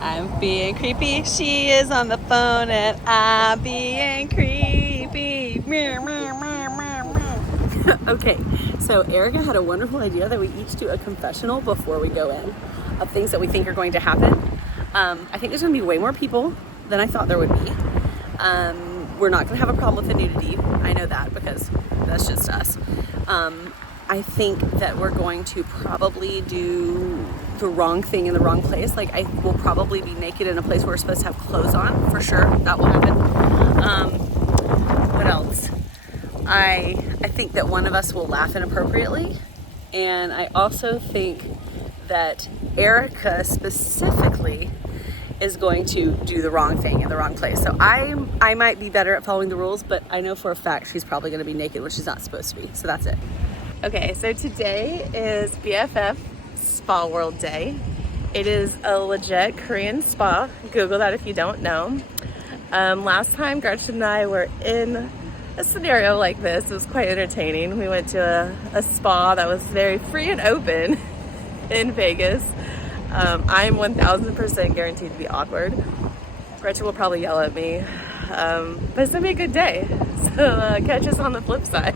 I'm being creepy. She is on the phone and I'm being creepy. Okay, so Erica had a wonderful idea that we each do a confessional before we go in of things that we think are going to happen. I think there's going to be way more people than I thought there would be. We're not going to have a problem with the nudity. I know that because that's just us. I think that we're going to probably do the wrong thing in the wrong place. Like, I will probably be naked in a place where we're supposed to have clothes on, for sure. That will happen. What else? I think that one of us will laugh inappropriately. And I also think that Erica specifically is going to do the wrong thing in the wrong place. So I might be better at following the rules, but I know for a fact she's probably going to be naked when she's not supposed to be. So that's it. Okay, so today is BFF Spa World Day. It is a legit Korean spa. Google that if you don't know. Last time Gretchen and I were in a scenario like this. It was quite entertaining. We went to a spa that was very free and open in Vegas. I'm 1000% guaranteed to be awkward. Gretchen will probably yell at me, but it's gonna be a good day. So catch us on the flip side.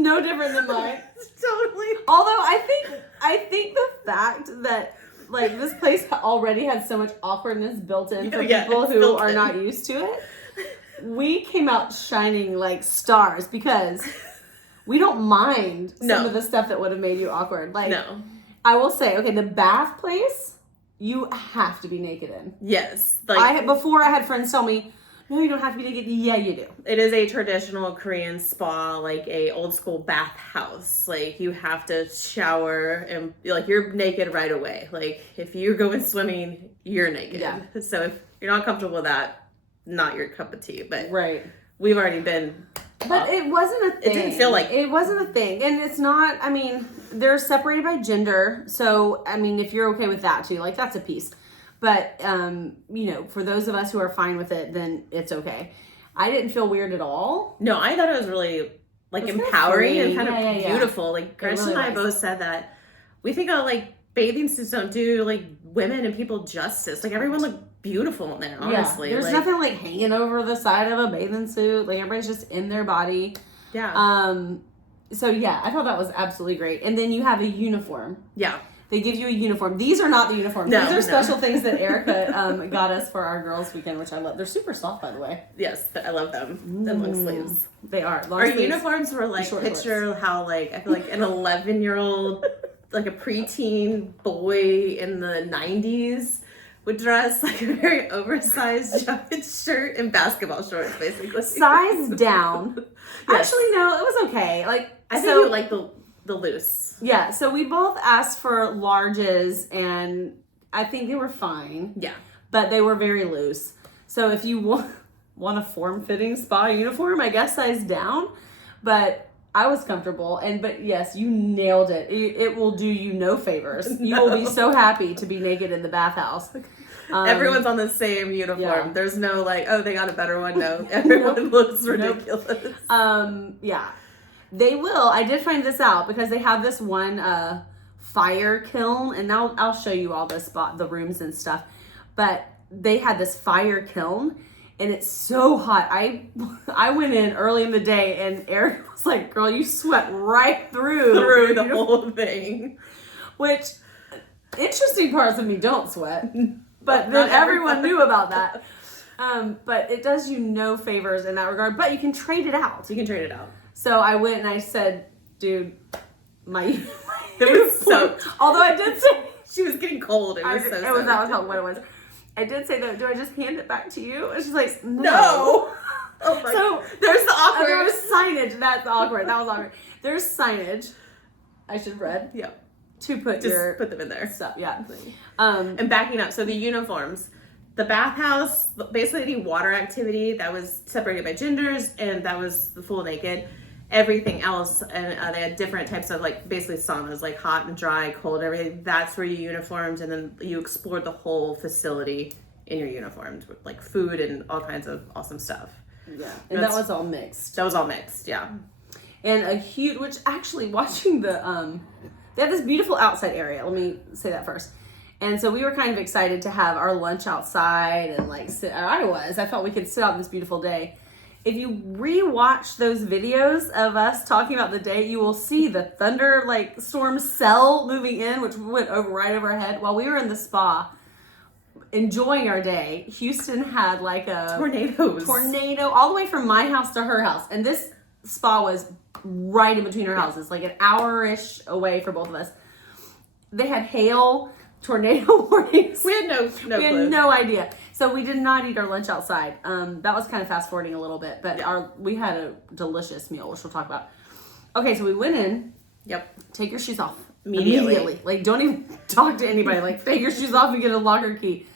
No different than mine. Totally. Although I think the fact that like this place already has so much awkwardness built in for people who are not used to it, we came out shining like stars because we don't mind some of the stuff that would have made you awkward. Like, no. I will say, okay, the bath place, you have to be naked in. Yes. Like before I had friends tell me, no, you don't have to be naked. Yeah, you do. It is a traditional Korean spa, like a old school bathhouse. Like, you have to shower and like you're naked right away. Like, if you're going swimming, you're naked. Yeah. So if you're not comfortable with that, not your cup of tea. But right. We've already been. But it wasn't a thing. It didn't feel like it wasn't a thing, and it's not. I mean, they're separated by gender, so I mean, if you're okay with that too, like that's a piece. But, you know, for those of us who are fine with it, then it's okay. I didn't feel weird at all. No, I thought it was really, like, empowering and kind of beautiful. Like, Gretchen really and I both said that we think, like, bathing suits don't do, like, women and people justice. Like, everyone looked beautiful in there, honestly. Yeah, there's nothing, like, hanging over the side of a bathing suit. Like, everybody's just in their body. Yeah. So, yeah, I thought that was absolutely great. And then you have a uniform. Yeah. They give you a uniform. These are not the uniforms. These are special things that Erica got us for our girls' weekend, which I love. They're super soft, by the way. Yes, I love them. The long sleeves. They are. Our uniforms were like, picture shorts. How, like, I feel like an 11-year-old, like a preteen boy in the 90s would dress, like a very oversized jacket shirt and basketball shorts, basically. Size down. Yes. Actually, no, it was okay. Like, I think you like the loose. Yeah, so we both asked for larges, and I think they were fine. Yeah. But they were very loose. So if you want a form-fitting spa uniform, I guess size down. But I was comfortable. But yes, you nailed it. It will do you no favors. You will be so happy to be naked in the bathhouse. Everyone's on the same uniform. Yeah. There's no like, oh, they got a better one. No, everyone looks ridiculous. Yeah. They will. I did find this out because they have this one fire kiln, and now I'll show you all the rooms and stuff, but they had this fire kiln, and it's so hot. I went in early in the day, and Eric was like, girl, you sweat right through the whole thing. Which, interesting parts of me don't sweat, but then everyone knew about that. But it does you no favors in that regard, but you can trade it out. You can trade it out. So I went and I said, dude, it was soaked. Although I did say, she was getting cold. That was what it was. I did say that, do I just hand it back to you? And she's like, no. Oh my so God. There's the awkward. There was signage. That's awkward. That was awkward. There's signage. I should have read. Yep. To put them in there. Stuff. Yeah. And backing up. So the uniforms. The bathhouse, basically any water activity that was separated by genders, and that was the full naked. Everything else, and they had different types of like basically saunas, like hot and dry, cold, everything. That's where you uniformed, and then you explored the whole facility in your uniforms with like food and all kinds of awesome stuff. Yeah, and that was all mixed. That was all mixed, yeah. And a huge, which actually watching they have this beautiful outside area. Let me say that first. And so we were kind of excited to have our lunch outside and like I felt we could sit out this beautiful day. If you re-watch those videos of us talking about the day, you will see the thunder like storm cell moving in, which went right over our head while we were in the spa enjoying our day. Houston had like a tornado all the way from my house to her house, and this spa was right in between our houses, like an hour-ish away for both of us. They had hail, tornado warnings. We had no idea. So we did not eat our lunch outside. That was kind of fast forwarding a little bit, but we had a delicious meal, which we'll talk about. Okay, so we went in. Yep. Take your shoes off immediately. Like, don't even talk to anybody. Like, take your shoes off and get a locker key.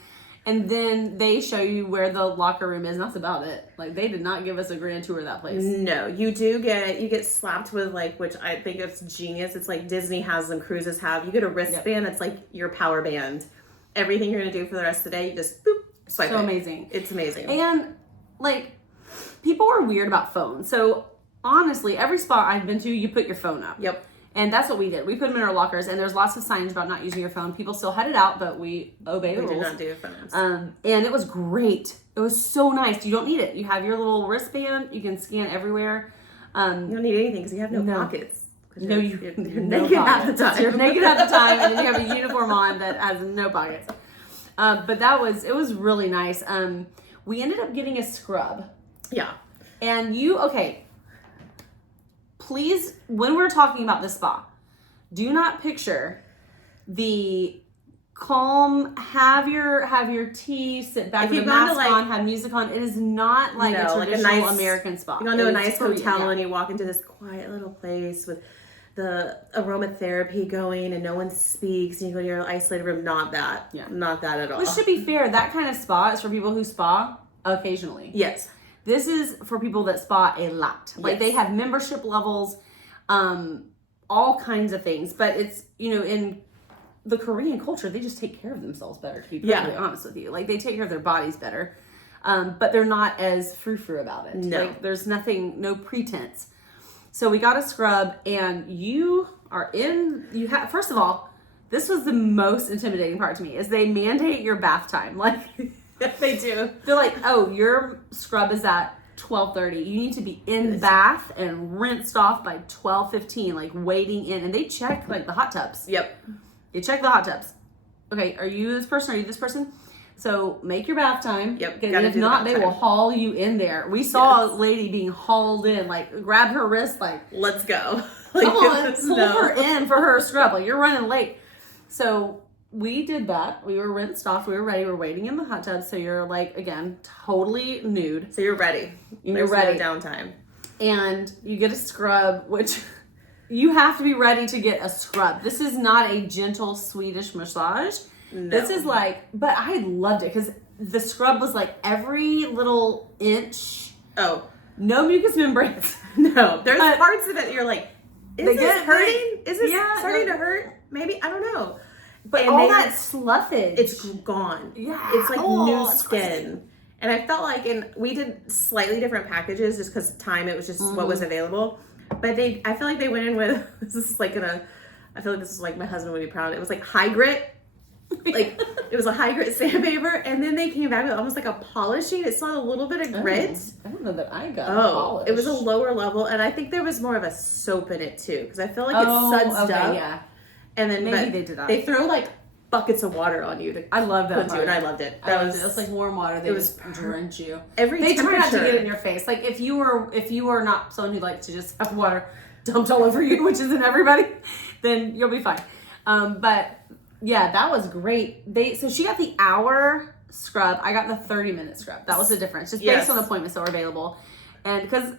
And then they show you where the locker room is, and that's about it. Like, they did not give us a grand tour of that place. No, you get slapped with like, which I think it's genius. It's like Disney has them, cruises have. You get a wristband that's like your power band. Everything you're gonna do for the rest of the day, you just boop, swipe it. Amazing. It's amazing. And like, people are weird about phones. So honestly, every spot I've been to, you put your phone up. Yep. And that's what we did. We put them in our lockers, and there's lots of signage about not using your phone. People still had it out, but we obey the rules. We did not do phones. And it was great. It was so nice. You don't need it. You have your little wristband. You can scan everywhere. You don't need anything because you have no pockets. No, you're naked half the time. You're naked half the time, and then you have a uniform on that has no pockets. But it was really nice. We ended up getting a scrub. Yeah. And please, when we're talking about the spa, do not picture the calm, have your tea, sit back with a mask on, have music on. It is not like a traditional American spa. You go to a nice hotel and you walk into this quiet little place with the aromatherapy going and no one speaks and you go to your isolated room. Not that. Yeah. Not that at all. Which, to be fair, that kind of spa is for people who spa occasionally. Yes. This is for people that spa a lot. Like, they have membership levels, all kinds of things. But it's, in the Korean culture, they just take care of themselves better, to be perfectly honest with you. Like, they take care of their bodies better. But they're not as frou-frou about it. No. Like, there's no pretense. So we got a scrub, and first of all, this was the most intimidating part to me, is they mandate your bath time. Like, they do. They're like, oh, your scrub is at 12:30. You need to be in the bath and rinsed off by 12:15, like waiting in. And they check like the hot tubs. Yep. They check the hot tubs. Okay, are you this person? Are you this person? So make your bath time. Yep. And if not, they will haul you in there. We saw a lady being hauled in, like grab her wrist, like, let's go. Like, come on, pull her in for her scrub. Like, you're running late. So we did that. We were rinsed off. We were ready. We're waiting in the hot tub. So you're like, again, totally nude. So you're ready. You're ready. No downtime. And you get a scrub, which you have to be ready to get a scrub. This is not a gentle Swedish massage. No. This is like, but I loved it because the scrub was like every little inch. Oh. No mucous membranes. No. There's parts of it you're like, is this hurting? Is this starting to hurt? Maybe. I don't know. But all that sloughage. It's gone. Yeah. It's like new skin. And I felt like, we did slightly different packages just because time, it was just what was available. But I feel like they went in with, this is like I feel like this is like my husband would be proud. It was like high grit. Like it was a high grit sandpaper, and then they came back with almost like a polishing. It still had a little bit of grit. I don't know that I got polish. It was a lower level, and I think there was more of a soap in it too, because I feel like it sudsed up. Yeah. And then maybe they did that. They throw like buckets of water on you. I love that part. And I loved it. It was like warm water. They just drench you. They try not to get it in your face. Like if you are not someone who likes to just have water dumped all over you, which isn't everybody, then you'll be fine. But yeah, that was great. So she got the hour scrub. I got the 30-minute scrub. That was the difference, just based on appointments that were available. And because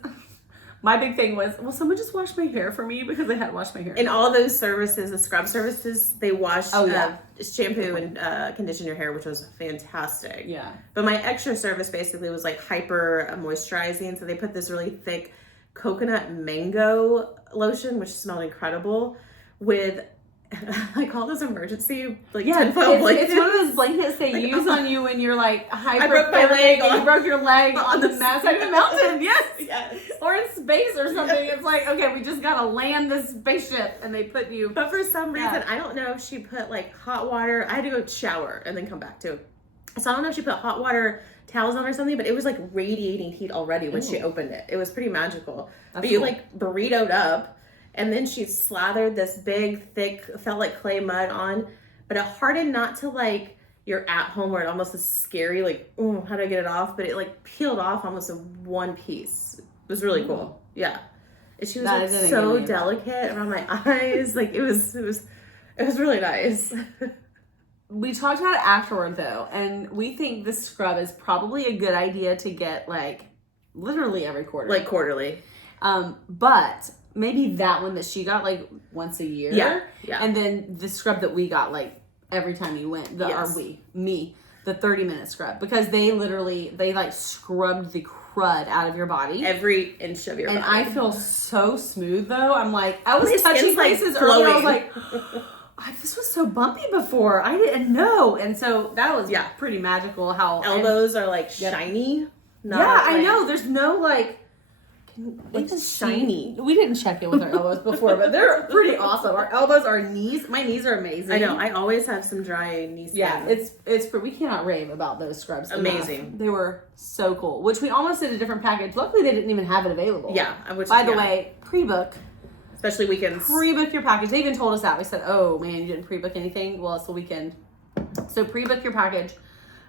my big thing was, will someone just wash my hair for me, because they hadn't washed my hair. In all those services, the scrub services, they wash shampoo and condition your hair, which was fantastic. Yeah. But my extra service basically was like hyper moisturizing. So they put this really thick coconut mango lotion, which smelled incredible, with I call those emergency tinfoil blankets. It's one of those blankets they use on you when you're like I broke my leg. You broke your leg on the massive mountain. Yes. Or in space or something. It's like, okay, we just gotta land this spaceship, and they put you. But for some reason, I don't know if she put like hot water. I had to go shower and then come back too. So I don't know if she put hot water towels on or something, but it was like radiating heat already when she opened it. It was pretty magical. But you like burritoed up. And then she slathered this big, thick, felt like clay mud on, but it hardened not to like you're at home where it almost is scary, like, how do I get it off? But it like peeled off almost in one piece. It was really cool. Yeah. And she was like so delicate around my eyes. Like it was really nice. We talked about it afterward though, and we think this scrub is probably a good idea to get like literally every quarter. Like quarterly. But maybe that one that she got like once a year. Yeah. And then the scrub that we got like every time you went. The 30-minute scrub. Because they like scrubbed the crud out of your body. Every inch of your body. And I feel so smooth though. I'm like, I was touching places like earlier. I was like, this was so bumpy before. I didn't know. And so that was pretty magical how elbows are like shiny. I know. There's no like it's shiny. We didn't check in with our elbows before, but they're pretty awesome. Our elbows, our knees, my knees are amazing. I know. I always have some dry knee skin. Yeah, it's we cannot rave about those scrubs. Amazing. Enough. They were so cool. Which we almost did a different package. Luckily, they didn't even have it available. Yeah. By the way, pre-book. Especially weekends. Pre-book your package. They even told us that. We said, "Oh man, you didn't pre-book anything." Well, it's the weekend, so pre-book your package.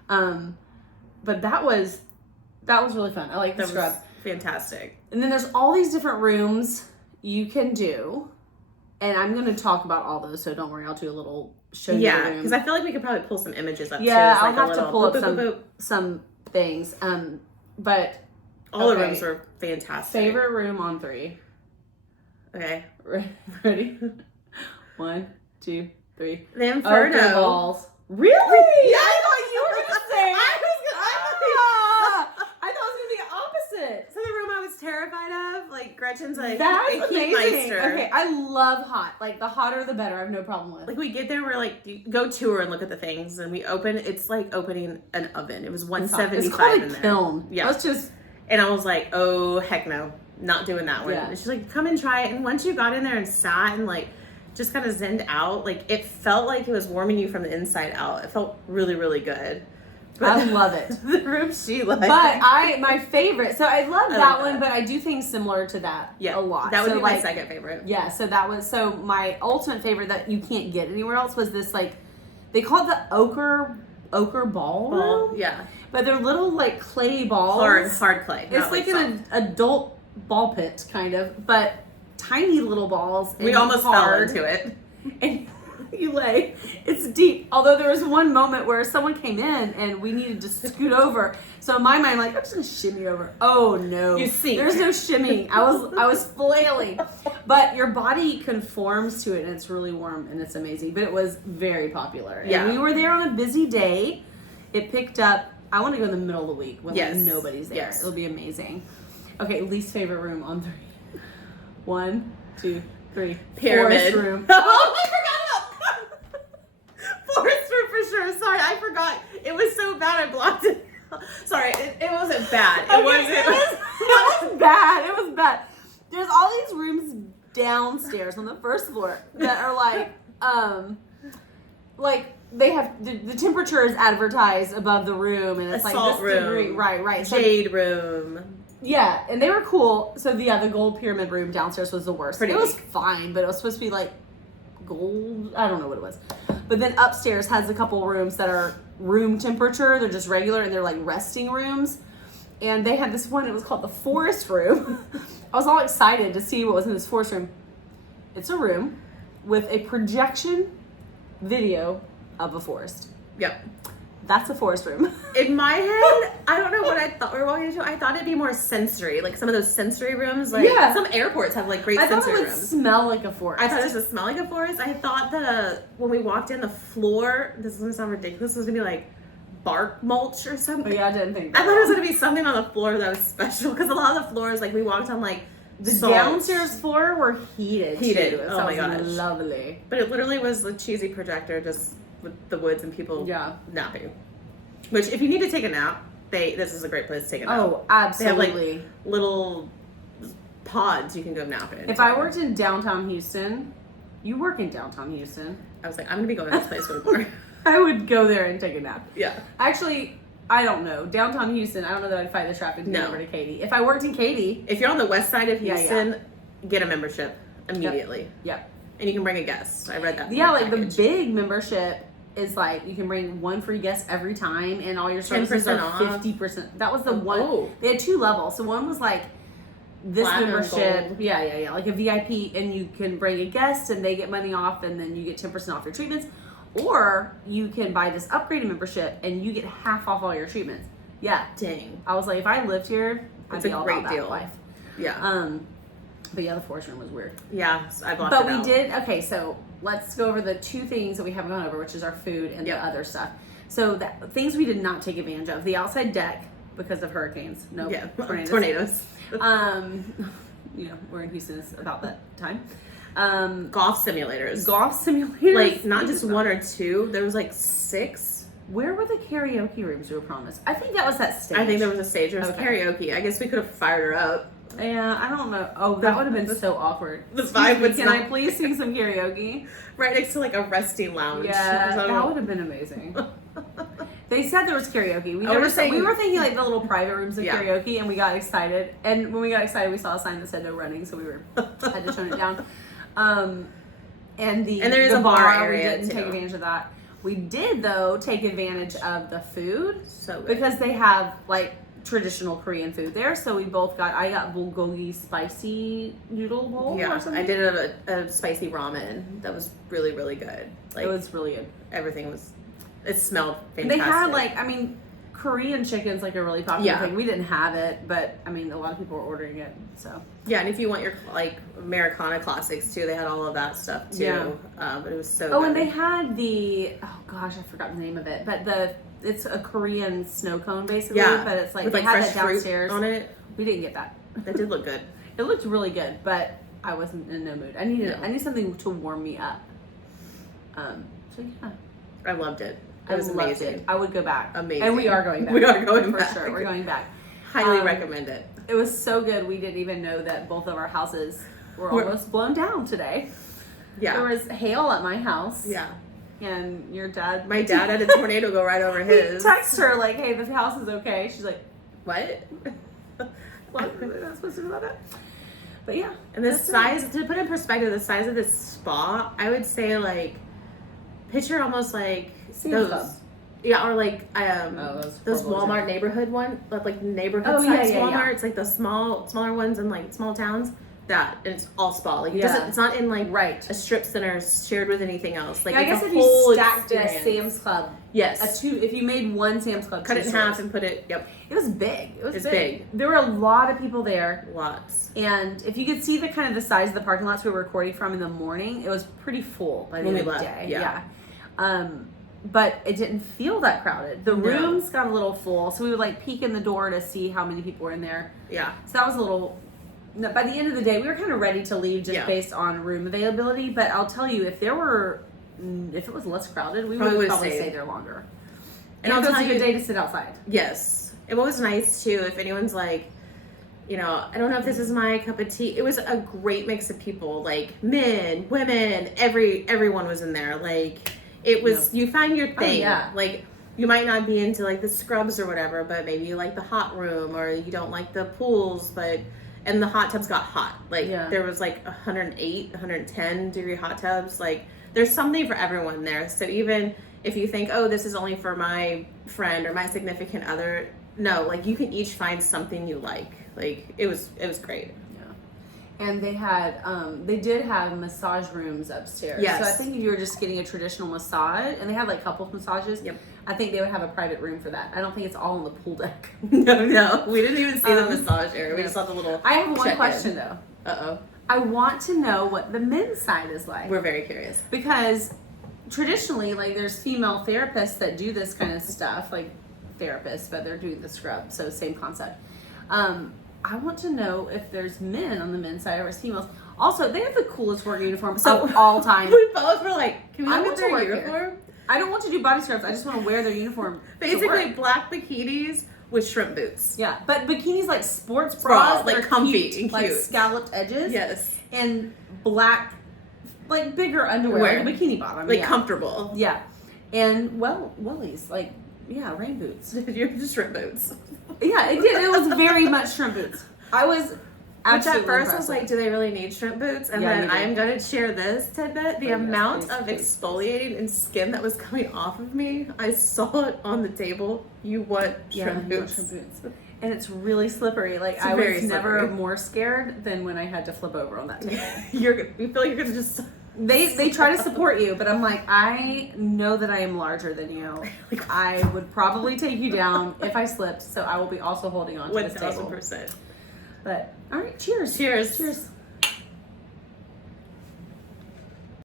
But that was really fun. I like the scrub. Fantastic. And then there's all these different rooms you can do. And I'm going to talk about all those, so don't worry. I'll do a little show you the room. Because I feel like we could probably pull some images up too. Yeah, I'll have to pull up some things. But all the rooms were fantastic. Favorite room on 3. Okay. Ready? 1, 2, 3. The Inferno. Ochre balls. Really? Yeah, I thought you were going to say. So the room I was terrified of, like Gretchen's like that's a amazing. Meister. Okay, I love hot. Like the hotter the better. I have no problem with. Like we get there, we're like go tour and look at the things, and we open. It's like opening an oven. It was 175 it's called in a there. kiln. Yeah, let's just. And I was like, oh heck no, not doing that one. Yeah. And she's like, come and try it. And once you got in there and sat and like just kind of zenned out, like it felt like it was warming you from the inside out. It felt really really good. But I love it. The room she liked. But my favorite, so I love that one, but I do things similar to that a lot. That would be my second favorite. Yeah, so my ultimate favorite that you can't get anywhere else was this like, they call it the ochre ball. Yeah. But they're little like clay balls. Hard clay. It's like an adult ball pit kind of, but tiny little balls. We almost fell into it. And you lay. It's deep. Although there was one moment where someone came in and we needed to scoot over. So in my mind, like, I'm just gonna shimmy over. Oh no. You see. There's no shimmying. I was flailing. But your body conforms to it and it's really warm and it's amazing. But it was very popular. And we were there on a busy day. It picked up. I want to go in the middle of the week when like, nobody's there. It'll be amazing. Okay, least favorite room on 3. 1, 2, 3. Pyramid. Forest room. Oh, I forgot about forest room for sure. Sorry, I forgot. It was so bad I blocked it. Sorry, it wasn't bad. It wasn't. It was bad. It was bad. There's all these rooms downstairs on the first floor that are like they have the temperature is advertised above the room, and it's like salt this room, degree, right, jade room. Yeah, and they were cool. So the gold pyramid room downstairs was the worst. Pretty it was weak. fine, but it was supposed to be like gold. I don't know what it was. But then upstairs has a couple rooms that are room temperature. They're just regular, and they're like resting rooms. And they had this one. It was called the forest room. I was all excited to see what was in this forest room. It's a room with a projection video of a forest. Yep. That's a forest room. In my head, I don't know what I thought we were walking into. I thought it'd be more sensory, like some of those sensory rooms. Like some airports have like great sensory rooms. I thought it would smell like a forest. I thought it was to smell like a forest. I thought when we walked in, the floor, this is gonna sound ridiculous, this was gonna be like bark mulch or something. Oh, yeah, I didn't think that. I thought it was gonna be something on the floor that was special, because a lot of the floors, like we walked on like the downstairs floor were heated. Too. Oh my gosh, lovely. But it literally was a cheesy projector just with the woods and people napping. Which, if you need to take a nap, this is a great place to take a nap. Oh, absolutely. They have like little pods you can go nap in. If I worked in downtown Houston, you work in downtown Houston. I was like, I'm gonna be going to this place for more. I would go there and take a nap. Yeah. Actually, I don't know. Downtown Houston, I don't know that I'd fight the traffic to get over to Katy. If I worked in Katy. If you're on the west side of Houston, get a membership immediately. Yep. And you can bring a guest. I read that. Yeah, like the big membership is like you can bring one free guest every time, and all your services are 50%. That was the one. Oh. They had 2 levels. So one was like this Platinum membership. Gold. Yeah. Like a VIP, and you can bring a guest, and they get money off, and then you get 10% off your treatments. Or you can buy this upgraded membership, and you get half off all your treatments. Yeah. Dang. I was like, if I lived here, I'd be all about that deal. Life. Yeah. But yeah, the forest room was weird. Yeah, I blocked But it out. Okay, so let's go over the 2 things that we haven't gone over, which is our food and the other stuff. So things we did not take advantage of. The outside deck, because of hurricanes. No, tornadoes. We're in Houston, it's about that time. Golf simulators. Like, not just 1 or 2. There was like 6. Where were the karaoke rooms we were promised? I think that was that stage. I think there was a stage. There was karaoke. I guess we could have fired her up. Yeah, I don't know. Oh, that would have been so awkward. The vibe would. Can I please sing some karaoke? Right next to like a resting lounge. Yeah, that would have been amazing. They said there was karaoke. We were thinking like the little private rooms of karaoke, and we got excited. And when we got excited, we saw a sign that said no running, so we had to tone it down. And there is a bar area. We didn't take advantage of that. We did though take advantage of the food, so good. Because they have like traditional Korean food there. So I got bulgogi spicy noodle bowl. Yeah, or something. I did a spicy ramen that was really, really good. Like, it was really good. It smelled fantastic. They had Korean chicken's like a really popular thing. We didn't have it, but I mean a lot of people were ordering it. So yeah, and if you want your like Americana classics too, they had all of that stuff too. Yeah. But it was so good. And they had I forgot the name of it, but it's a Korean snow cone basically, but it's like with they had fresh that downstairs fruit on it. We didn't get that. That did look good. It looked really good, but I wasn't in no mood. I need something to warm me up. So yeah. I loved it. It was amazing. I would go back. Amazing. And we are going back. We are going for back. sure. We're going back. Highly recommend it. It was so good. We didn't even know that both of our houses were almost blown down today. Yeah. There was hail at my house. Yeah. And your dad. My dad had a tornado go right over his. He texted her like, "Hey, this house is okay." She's like, "What? What? We're not supposed to do that." But yeah. And the size, to put in perspective, the size of this spa, I would say like, picture almost like those. Yeah, or like those Walmart neighborhood one, like neighborhood size Walmart. Yeah. It's like the smaller ones in like small towns. And it's all spa. Like it's not in like a strip center shared with anything else. Like I guess if you stacked a Sam's Club, if you made one Sam's Club, cut it in half and put it. Yep, it was big. It was big. There were a lot of people there. Lots. And if you could see the kind of the size of the parking lots we were recording from in the morning, it was pretty full by the end of the day. Yeah. But it didn't feel that crowded. The rooms got a little full, so we would like peek in the door to see how many people were in there. Yeah. So that was a little. By the end of the day, we were kind of ready to leave just based on room availability. But I'll tell you, if it was less crowded, we would probably stay there longer. And it was a good day to sit outside. Yes. And what was nice too, if anyone's like, you know, I don't know if this is my cup of tea. It was a great mix of people, like men, women, everyone was in there. Like it was, you find your thing. Oh, yeah. Like you might not be into like the scrubs or whatever, but maybe you like the hot room or you don't like the pools, and the hot tubs got hot. Like there was like 108, 110 degree hot tubs. Like there's something for everyone there. So even if you think, oh, this is only for my friend or my significant other, no, like you can each find something you like. Like it was great. Yeah. And they did have massage rooms upstairs. Yes. So I think if you were just getting a traditional massage, and they had like couples massages. Yep. I think they would have a private room for that. I don't think it's all on the pool deck. No, we didn't even see the massage area. We just saw the little. I have one check-in. question though. Uh-oh. I want to know what the men's side is like. We're very curious. Because traditionally, like there's female therapists that do this kind of stuff, like therapists, but they're doing the scrub, so same concept. I want to know if there's men on the men's side or there's females. Also, they have the coolest work uniform of all time. We both were like, can we I look want at to their work uniform? here. I don't want to do body scrubs. I just want to wear their uniform. Basically, black bikinis with shrimp boots. Yeah, but bikinis like sports bras, like comfy and like cute. scalloped edges. Yes. And black, like bigger underwear, like a bikini bottom. Like comfortable. Yeah. And wellies, like, rain boots. You're just shrimp boots. Yeah, it did. It was very much shrimp boots. I was absolutely Which at first impressed. I was like, do they really need shrimp boots? And Yeah, then I am going to share this tidbit. The amount of please. exfoliating and skin that was coming off of me, I saw it on the table. You want shrimp boots. Shrimp boots. And it's really slippery. Like, I was never more scared than when I had to flip over on that table. You feel like you're going to just... They try to support you, but I'm like, I know that I am larger than you. I would probably take you down if I slipped, so I will be also holding on to this table. 1,000%. But, all right, cheers. Cheers. Cheers.